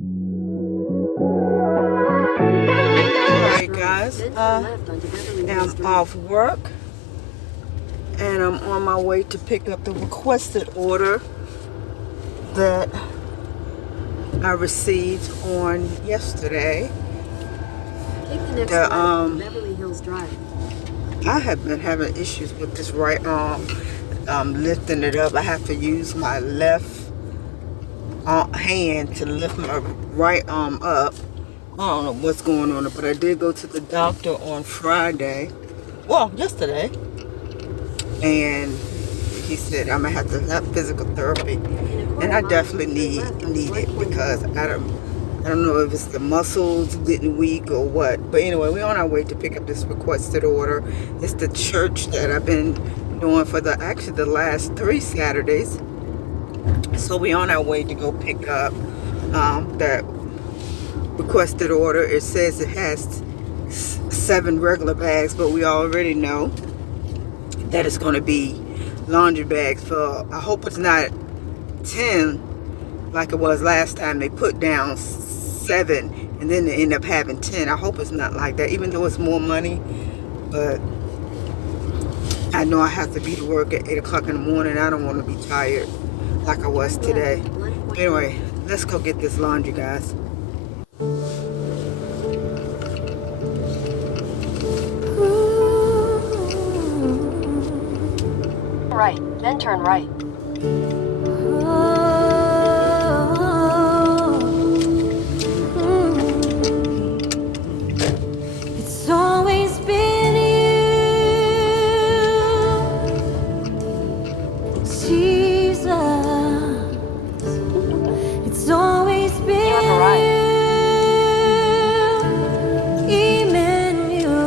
Alright guys, I'm off work and I'm on my way to pick up the requested order that I received on yesterday. Take the next left on Beverly Hills Drive. I have been having issues with this right arm, lifting it up. I have to use my left hand to lift my right arm up. I don't know what's going on, but I did go to the doctor on Friday, well, yesterday, and he said I'm gonna have to have physical therapy, and I definitely need it because I don't know if it's the muscles getting weak or what. But anyway, we're on our way to pick up this requested order. It's the church that I've been doing for actually the last 3 Saturdays. So we're on our way to go pick up that requested order. It says it has 7 regular bags, but we already know that it's going to be laundry bags for, I hope it's not 10 like it was last time. They put down 7 and then they end up having 10. I hope it's not like that, even though it's more money. But I know I have to be to work at 8 o'clock in the morning. I don't want to be tired like I was today. Anyway, let's go get this laundry, guys. Right, then turn right. It's always been you, Jesus. It's always been you, Emmanuel.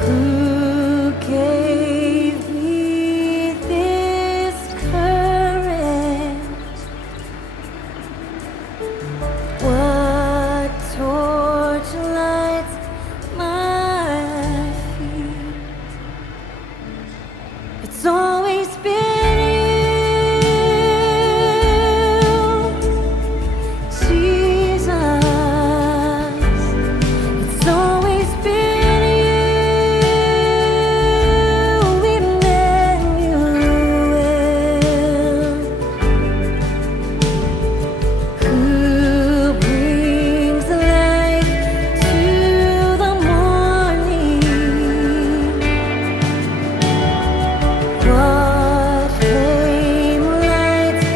Who gave me this courage? What torch lights my feet? It's always been you, Jesus. It's always been you, Emmanuel. Who brings life to the morning? What flame lights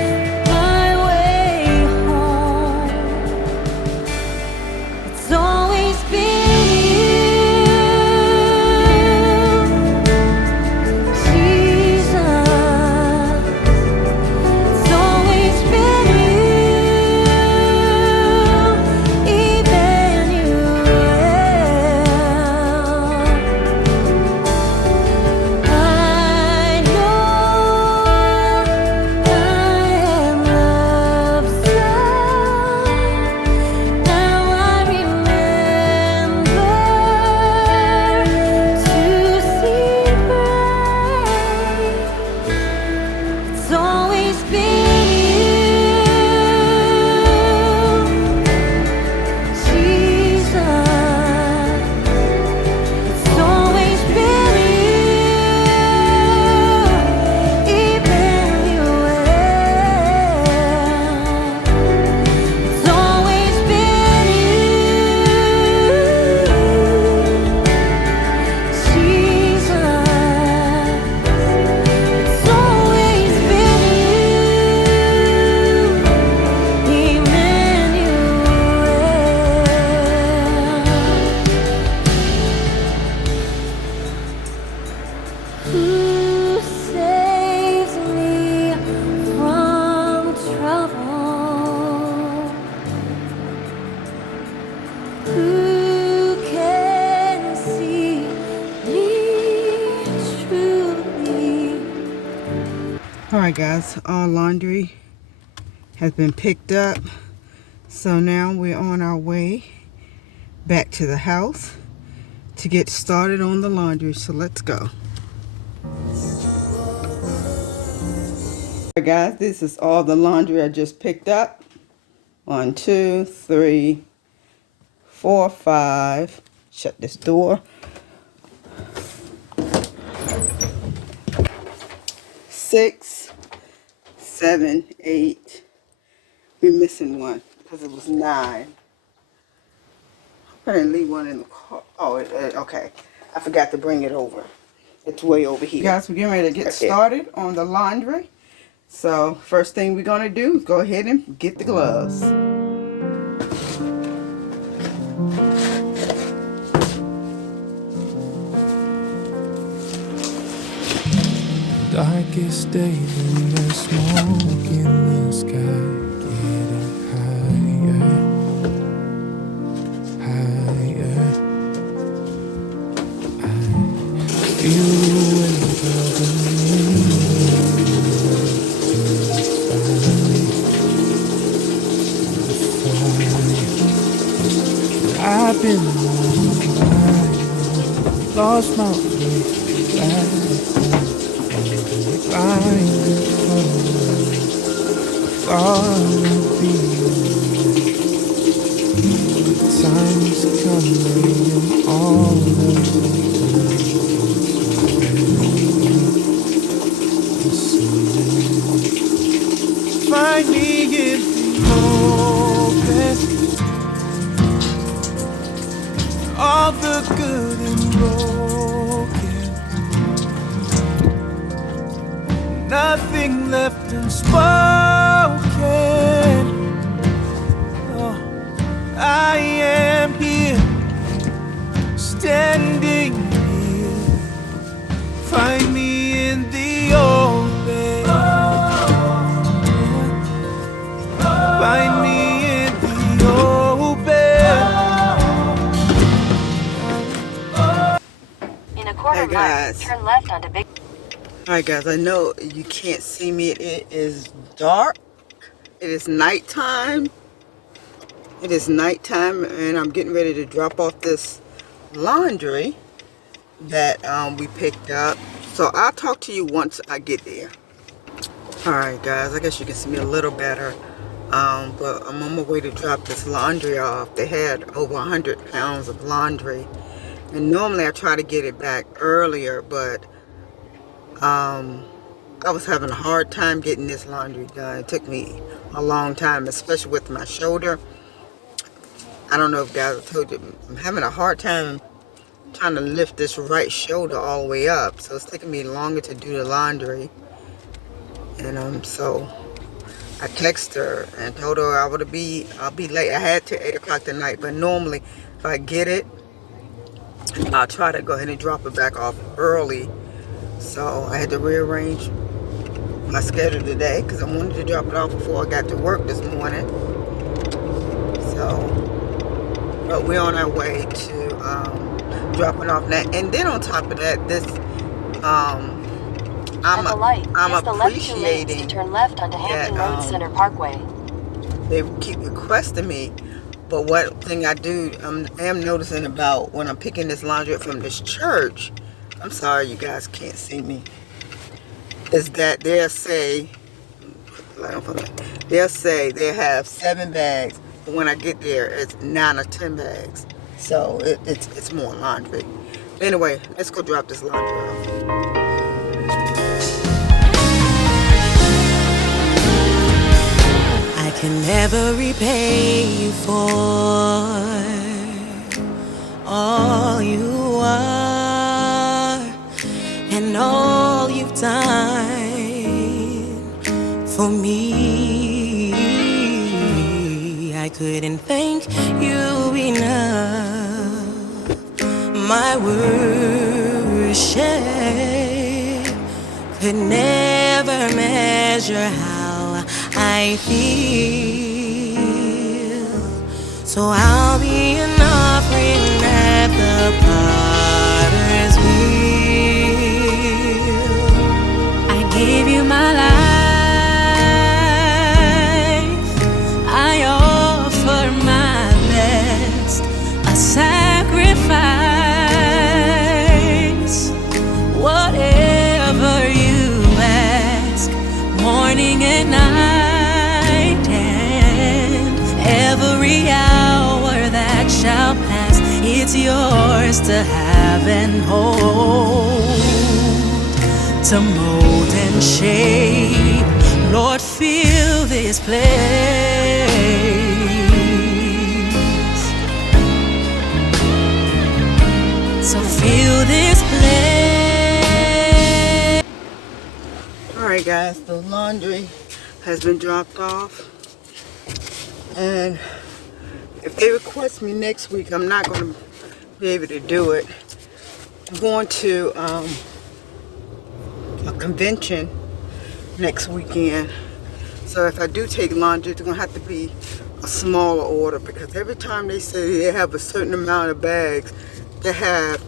my way home? It's always been you, Jesus. It's always been you, Emmanuel. I know I am loved so. Now I remember to see bright. It's always been you, Jesus. It's always been you, Emmanuel. It's always been you, Jesus. It's always been you, Emmanuel. Who saves me from trouble? Who can see me truly? Alright guys, all laundry has been picked up. So now we're on our way back to the house to get started on the laundry. So let's go. Hey Guys, this is all the laundry I just picked up. 1, 2, 3, 4, 5. Shut this door. 6, 7, 8. We're missing one because it was 9. I didn't leave one in the car. Oh, okay. I forgot to bring it over. It's way over here. Guys, we're getting ready to get started on the laundry. So, first thing we're going to do is go ahead and get the gloves. Darkest day when there's smoke in the sky, getting higher, higher. I feel the weight of the night. I've been lost my way back. Blinded thought I'd be time's coming and all find me in the open, all the good and broken. Nothing left unspoken. Oh, I am here, standing here. Find me in the open. Find me in the open. In a quarter mile, turn left onto Big. Alright guys, I know you can't see me. It is dark. It is nighttime. It is nighttime and I'm getting ready to drop off this laundry that we picked up. So I'll talk to you once I get there. Alright guys, I guess you can see me a little better. But I'm on my way to drop this laundry off. They had over 100 pounds of laundry. And normally I try to get it back earlier, but I was having a hard time getting this laundry done. It took me a long time, especially with my shoulder. I don't know if guys I told you, I'm having a hard time trying to lift this right shoulder all the way up. So it's taking me longer to do the laundry. And so I texted her and told her I'll be late. I had to 8 o'clock tonight, but normally if I get it, I'll try to go ahead and drop it back off early. So I had to rearrange my schedule today because I wanted to drop it off before I got to work this morning. So, but we're on our way to dropping off that. And then on top of that, this I'm appreciating to turn left onto Hampton Road Center Parkway. They keep requesting me, but one thing I am noticing about when I'm picking this laundry up from this church. I'm sorry you guys can't see me. Is that they'll say they have 7 bags, but when I get there it's 9 or 10 bags. So it's more laundry. Anyway, let's go drop this laundry off. I can never repay you for all you are and all you've done for me. I couldn't thank you enough. My worship could never measure how I feel. So I'll be an offering at the potter's wheel. I give you my life. I offer my best, a sacrifice. Whatever you ask, morning and night, and every hour that shall pass, it's yours to have and hold, to mold and shape. Lord, fill this place. So fill this place. Alright guys, the laundry has been dropped off, and if they request me next week, I'm not going to be able to do it. I'm going to a convention next weekend, so if I do take laundry, it's going to have to be a smaller order, because every time they say they have a certain amount of bags, they have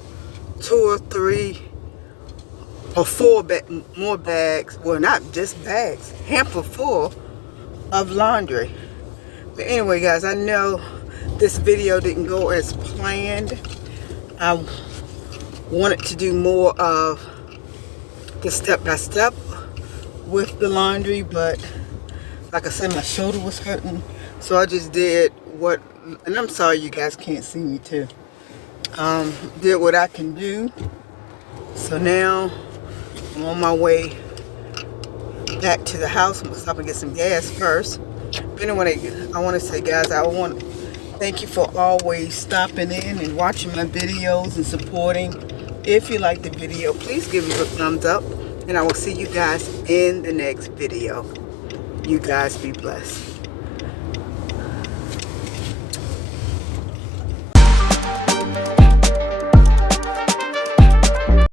2 or 3 or 4 more bags, well, not just bags, hamper full of laundry. But anyway guys, I know this video didn't go as planned. I wanted to do more of the step-by-step with the laundry, but like I said, my shoulder was hurting, so I just did what, and I'm sorry you guys can't see me too, did what I can do. So now I'm on my way back to the house. I'm gonna stop and get some gas first. But anyway, I want to say guys, I want to thank you for always stopping in and watching my videos and supporting. If you like the video, please give it a thumbs up, and I will see you guys in the next video. You guys be blessed.